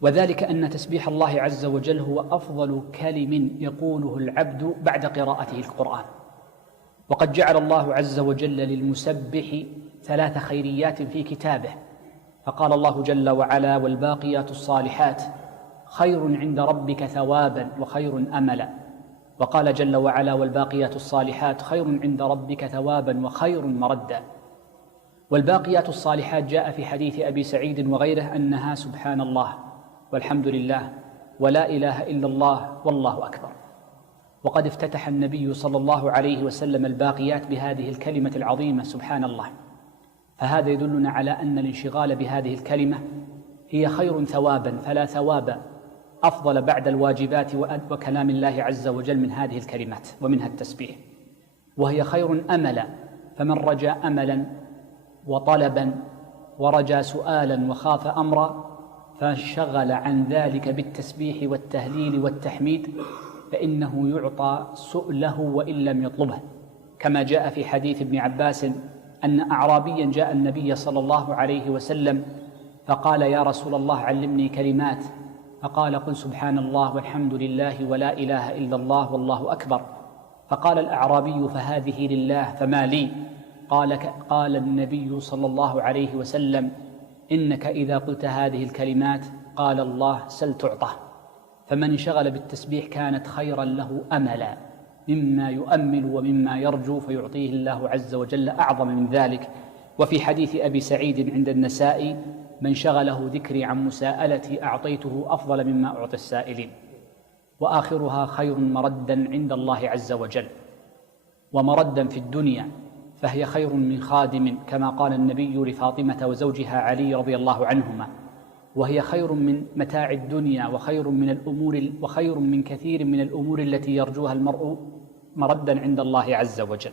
وذلك أن تسبيح الله عز وجل هو أفضل كلم يقوله العبد بعد قراءته القرآن. وقد جعل الله عز وجل للمسبح 3 خيريات في كتابه، فقال الله جل وعلا: والباقيات الصالحات خير عند ربك ثوابا وخير أملا. وقال جل وعلا: والباقيات الصالحات خير عند ربك ثوابا وخير مردا. والباقيات الصالحات جاء في حديث أبي سعيد وغيره أنها سبحان الله والحمد لله ولا إله إلا الله والله أكبر. وقد افتتح النبي صلى الله عليه وسلم الباقيات بهذه الكلمة العظيمة سبحان الله، فهذا يدلنا على أن الانشغال بهذه الكلمة هي خير ثوابا، فلا ثواب أفضل بعد الواجبات وكلام الله عز وجل من هذه الكلمات ومنها التسبيح. وهي خير أملا، فمن رجا أملا وطلبا ورجا سؤالا وخاف أمرا فانشغل عن ذلك بالتسبيح والتهليل والتحميد فإنه يعطى سؤله وإن لم يطلبه، كما جاء في حديث ابن عباس أن أعرابيا جاء النبي صلى الله عليه وسلم فقال: يا رسول الله علمني كلمات. فقال: قل سبحان الله والحمد لله ولا إله إلا الله والله أكبر. فقال الأعرابي: فهذه لله فما لي؟ قال النبي صلى الله عليه وسلم: إنك إذا قلت هذه الكلمات قال الله: سل تعطى. فمن انشغل بالتسبيح كانت خيرا له أملا مما يؤمل ومما يرجو، فيعطيه الله عز وجل أعظم من ذلك. وفي حديث أبي سعيد عند النسائي: من شغله ذكري عن مساءلتي أعطيته أفضل مما أعطي السائلين. وآخرها خير مردا عند الله عز وجل، ومردا في الدنيا فهي خير من خادم، كما قال النبي لفاطمة وزوجها علي رضي الله عنهما: وهي خير من متاع الدنيا وخير من كثير من الأمور التي يرجوها المرء مردا عند الله عز وجل.